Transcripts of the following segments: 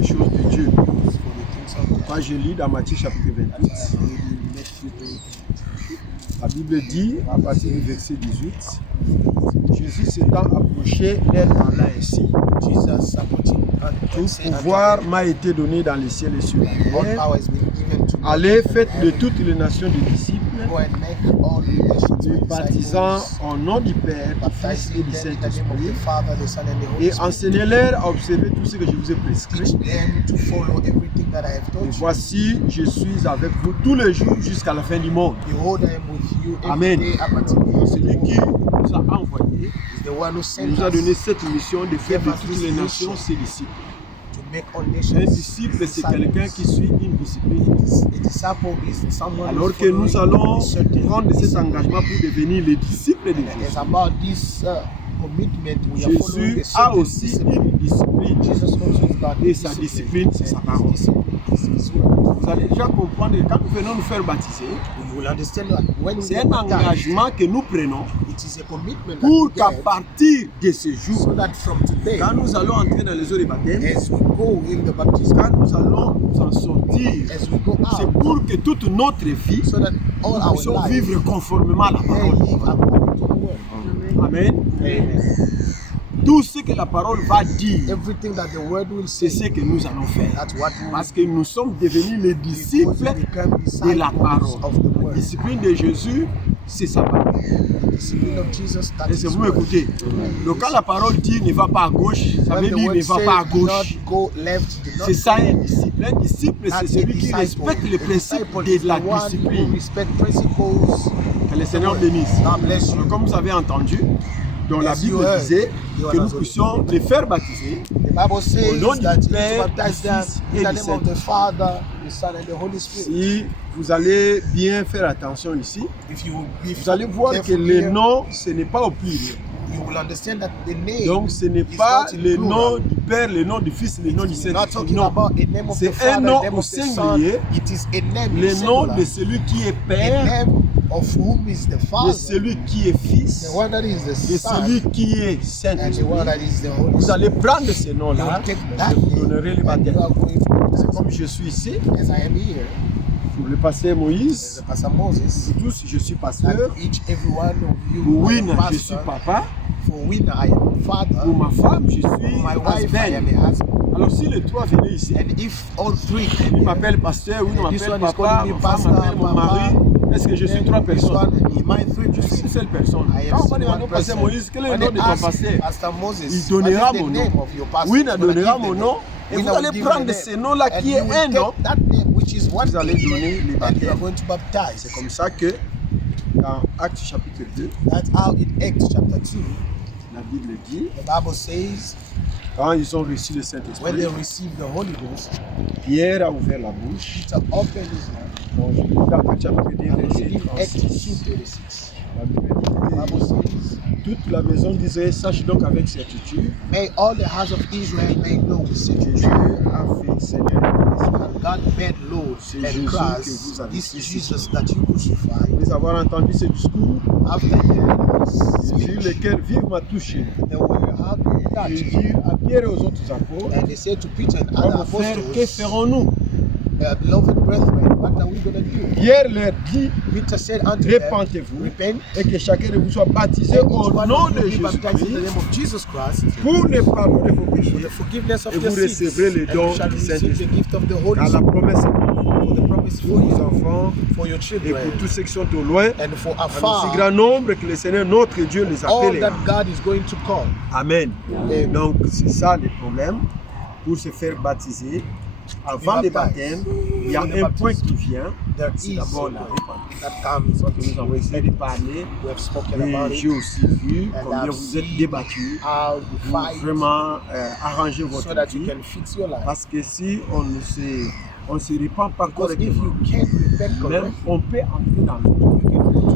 les choses de Dieu. Quand je lis dans Matthieu chapitre 28, la Bible dit, à partir du verset 18, Jésus s'étant approché, leur parla ainsi. Tout pouvoir m'a été donné dans les ciels et sur la terre. Allez, faites de toutes les nations des disciples, baptisant au nom du Père, du Fils et du Saint-Esprit, et enseignez-leur à observer tout ce que je vous ai prescrit. Et voici, je suis avec vous tous les jours jusqu'à la fin du monde. Amen. Celui qui nous a envoyés, nous a donné cette mission de faire de toutes les nations ses disciples. Un disciple, c'est quelqu'un qui suit une discipline. Alors que nous allons prendre cet engagement pour devenir les disciples de Jésus. Jésus a aussi une discipline. Et sa discipline, c'est sa parole. Vous allez déjà comprendre que quand nous venons nous faire baptiser, c'est un engagement que nous prenons pour qu'à partir de ce jour, quand nous allons entrer dans les eaux de baptême, quand nous allons nous en sortir, c'est pour que toute notre vie, nous puissions vivre conformément à la parole. Amen. Tout ce que la parole va dire, c'est ce que nous allons faire. Parce que nous sommes devenus les disciples de la parole. La discipline de Jésus, c'est sa parole. Et vous m'écoutez. Donc quand la parole dit ne va pas à gauche, ça veut dire ne va pas à gauche. C'est ça un disciple. Un disciple, c'est celui qui respecte les principes de la discipline. Que le Seigneur bénisse. Comme vous avez entendu, donc la Bible disait que nous puissions les faire baptiser au nom du Père, du Fils et du Saint-Esprit. Si vous allez bien faire attention ici, vous allez voir que le nom, ce n'est pas au pluriel. Donc ce n'est pas le nom du Père, le nom du Fils, le nom du Saint-Esprit. Non, c'est un nom au singulier, le nom de celui qui est Père, de celui qui est Fils, de celui qui est Saint-Esprit. Vous allez prendre ce nom-là et vous donnerez le baptême. C'est comme je suis ici. Pour le pasteur Moïse, pour tous, je suis pasteur. Pour Win, je suis papa. Pour ma femme, je suis husband. Alors si les trois venaient ici, il m'appelle pasteur, Win m'appelle papa, ma femme m'appelle mon mari. Est-ce que je suis trois personnes? Je suis une seule personne. Quand on va demander au pasteur Moïse, quel est le nom de ton pasteur? Il donnera mon nom. Win donnera mon nom. Et vous allez prendre ce nom-là qui est un nom. Vous allez donner le baptême. C'est comme ça que dans Actes chapitre 2, la Bible dit, quand ils ont reçu le Saint-Esprit, Pierre a ouvert la bouche. Donc, je lis dans Actes chapitre 2, verset 36. La Bible dit, toute la maison d'Israël sache donc avec certitude May all the house of Israel make known with que certitude Dieu a fait Seigneur. that God made Lord C'est and Jésus que Christ, vous avez this crucifié. Jesus that you crucified. Après avoir entendu ce discours, After hearing this Jésus, speech, le cœur vivement touché, they were happy et touched, dit à Pierre et aux autres apôtres, and they said to Peter and other Hommes frères, que apostles, ferons-nous? beloved brethren, what are we going to do? Pierre leur dit, Peter said unto them, repentez-vous repent, et que chacun de vous soit baptisé and au each one nom of de you be baptized in the Jésus-Christ name of Jesus Christ pour le pardon de vos for the péchés, forgiveness of et your vous sins, recevrez le and don you shall du receive the Saint-Esprit. gift of the Holy Car la Spirit. promesse est For the promise pour for vos you, enfants for your et children, pour tous ceux qui sont au loin, and for en aussi afar, grand nombre que le Seigneur notre Dieu les all appelle. that God is going to call. Amen. Amen. Donc c'est ça le problème. Pour se faire baptiser, avant le baptême, il y a un point qui vient. There C'est is d'abord la repentance. that comes. Que nous avons essayé de parler. We have spoken Et about j'ai it. aussi vu And combien I've vous êtes seen débattus how you pour fight vraiment arranger so votre that you vie. can fix your life. Parce que si on ne se répand pas Because if correctement, you can't repent même correctly, on peut entrer dans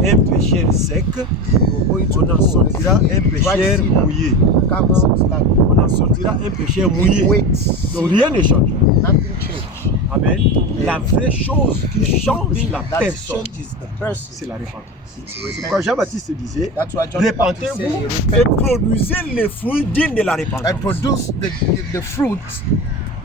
un péché sec, you're going to on en go sortira and un see dry péché seed mouillé. come out like On en sortira un péché mouillé. wet Donc seed. rien ne change. Nothing change. Amen. La vraie chose qui change la That personne, changes the person. c'est la repentance. It's C'est pourquoi repentance. Jean-Baptiste disait, That's why John the Baptist said, repentez-vous et repent produisez les fruits dignes de la and repentance. produce the fruit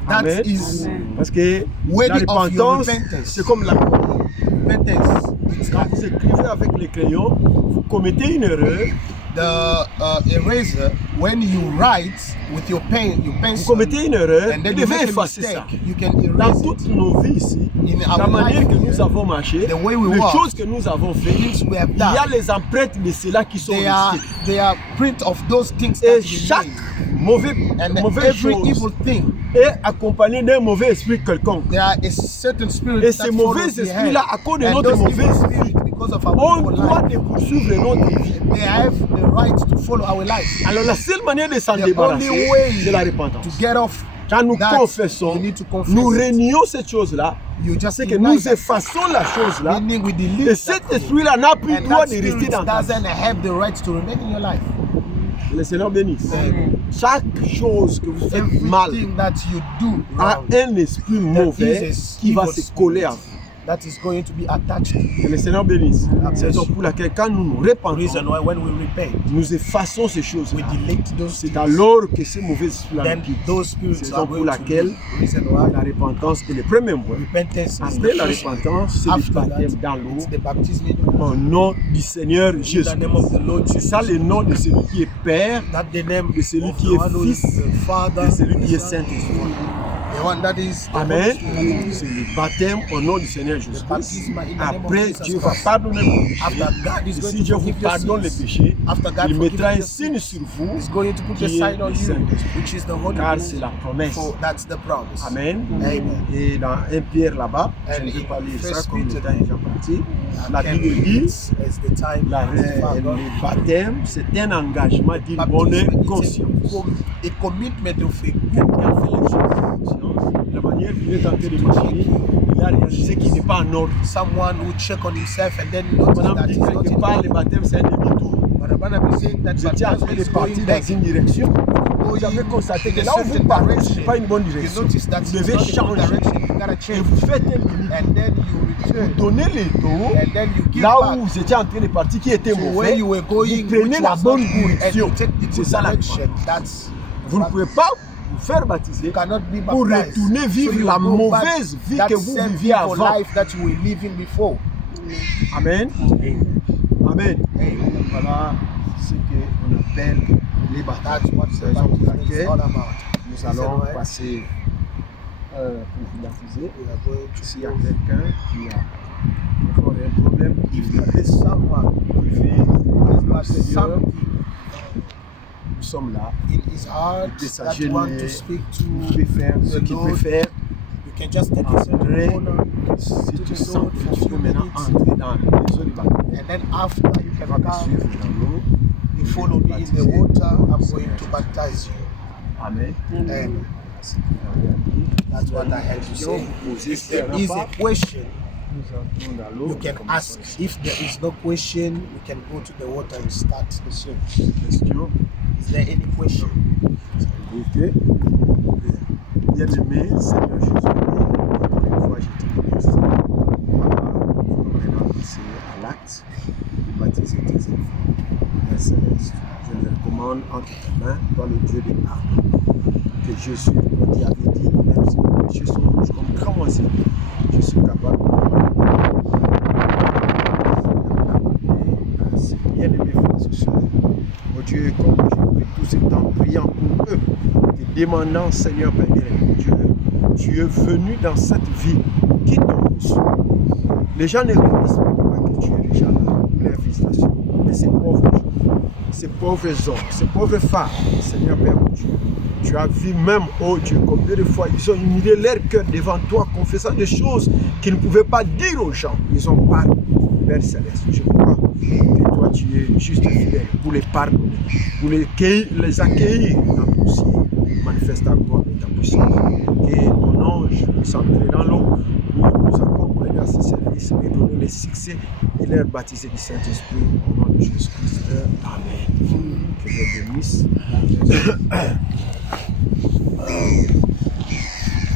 That Amen. is Parce que la worthy of your repentance, repentance. c'est comme la Repentance. Quand vous écrivez avec les crayons, vous commettez une erreur. The eraser, when you write with your pen, your Vous pencil, commettez une erreur, and vous then you devez make a effacer ça. mistake, you can Dans erase it. toutes nos vies ici, In la our manière life que nous here, avons marché, the way we les walk, choses que nous avons fait, things we have il y a done, les empreintes de cela qui sont restées. they are print of those things Et that chaque remain. mauvaise Every chose evil thing, est accompagnée d'un mauvais esprit quelconque. there are a certain spirit Et that ces mauvais follows behind. esprits-là, à cause de And notre those mauvaise evil vie, spirits, because of our ont evil droit life, de poursuivre notre vie. they have the right to follow our life. Alors la seule manière de s'en The débarrasser, only way c'est la to repentance. get off Quand nous that, confessons, you need to confess nous it. réunions cette chose-là, You just c'est que deny nous that. effaçons la chose-là, Meaning we delete et that cet thing. esprit-là n'a plus le And droit that de rester spirit dans ta vie. doesn't have the right to remain in your life. Que le Seigneur bénisse. Amen. Chaque chose que vous faites mal Everything that you do a wrong, un esprit mauvais qui va se coller à vous. that is going to be attached to you. Que le Seigneur bénisse. Amen. C'est la raison pour laquelle quand nous nous The reason repentons, why when we repent, nous effaçons ces choses. we delete those C'est things. alors que ces mauvais esprits-là Then nous quittent. those C'est spirits la are raison pour going to laquelle leave. Reason why la repentance est le premier mois. repentance is Après the la first. repentance, c'est le After baptême that, dans l'eau it's the baptism in the au nom du Seigneur In Jésus. the name of the Lord C'est Jesus. ça le nom de celui qui est Père, Not the name de celui of qui the one who est is Fils, the Father, de celui qui est the Son, Saint-Esprit. the one that is the Amen. Holy Spirit. C'est le baptême au nom du Seigneur Jésus. baptism in the name of Après, Jesus Dieu va Christ. pardonner vos péchés. After God is Et going si to Dieu vous forgive your pardonne les sins, péchés, after God il forgives mettra un your signe sins, sur vous, He's going to put a qui est sign on le you, Saint-Esprit. which is the Holy Car Ghost. c'est la promesse. For that's the promise. Amen. Amen. Et dans 1 Pierre là-bas, je And ne vais in pas lire ça First comme le Peter, temps est déjà parti. La Can Bible we dit, as the time is far gone. le baptême, c'est un engagement d'une bonne Baptism is conscience. a commitment of a Quelqu'un a fait les choses avec conscience. La manière qu'il est en train de marcher, il a réalisé qu'il n'est pas en ordre. someone who check on himself and then notice Madame that dit he's not quelque in part, le baptême c'est un demi-tour. But Rabbanah is saying that Vous étiez en baptism train de is partir going dans back. une direction. Vous avez constaté que là où vous partez, ce n'est pas une bonne You direction. notice that Vous it's devez not a good changer. direction. You gotta Et change. vous faites un demi-tour. And then you Vous return. donnez les dos. And then you give Là back où vous étiez en train de partir, qui était to where mauvais, you were vous going, prenez which la was bonne not good, and direction. you take the C'est good ça la direction. repentance. That's Vous ne pouvez pas vous faire baptiser you cannot be pour baptized. retourner vivre you la go back mauvaise vie that que vous same viviez evil avant. life that you were living before. Amen. Amen. Amen. Voilà ce qu'on appelle les baptêmes. That's what C'est the la raison pour baptism is laquelle all about. nous allons right? passer pour vous baptiser. We are going to S'il y a quelqu'un qui a encore un problème, if there is someone qui fait who le has Seigneur, something nous sommes là. in his heart De that s'agir want de- to speak Vous to pouvez faire ce the qu'il peut Lord, faire. you can just take a certain Après, corner si to tu the sens Lord que for a tu peux few maintenant minutes, entrer dans les eaux du baptême, and then after you tu can vas me come, suivre dans l'eau. you follow me in the water, I'm going to baptize you. Amen. And that's what I had to say. If there is a question, Nous entrons dans l'eau. you can ask. If there is no question, you can go to the water and start the search. Question. Is there any question? Ok. Bien-aimé, Seigneur Jésus, une fois je te remercie. Voilà, maintenant passer à l'acte de baptiser tes enfants. Père Céleste, je les recommande entre tes mains, toi le Dieu des pardons. Que Jésus, toi qui avais dit, même si nos péchés sont rouges comme grand moisi, je suis capable de ainsi. Bien-aimés frères et sœurs, oh Dieu, comme j'ai pris tout ce temps priant pour eux, te demandant, Seigneur Père éternel, Dieu, tu es venu dans cette vie qui t'ose. Les gens ne connaissent pas que tu es déjà là, leur visitation. Mais ces pauvres gens, ces pauvres hommes, ces pauvres femmes, Seigneur Père mon Dieu, tu as vu même, oh Dieu, combien de fois ils ont humilié leur cœur devant toi, confessant des choses qu'ils ne pouvaient pas dire aux gens. Ils ont parlé, Père Céleste. Je crois que toi tu es juste fidèle pour les pardonner, pour les accueillir dans ton ciel. Manifeste ta gloire et ta puissance. Que ton ange puisse entrer dans l'eau pour nous accompagner à ce service et donner le succès et leur baptiser du Saint-Esprit au nom de Jésus-Christ. Amen. Que Dieu bénisse.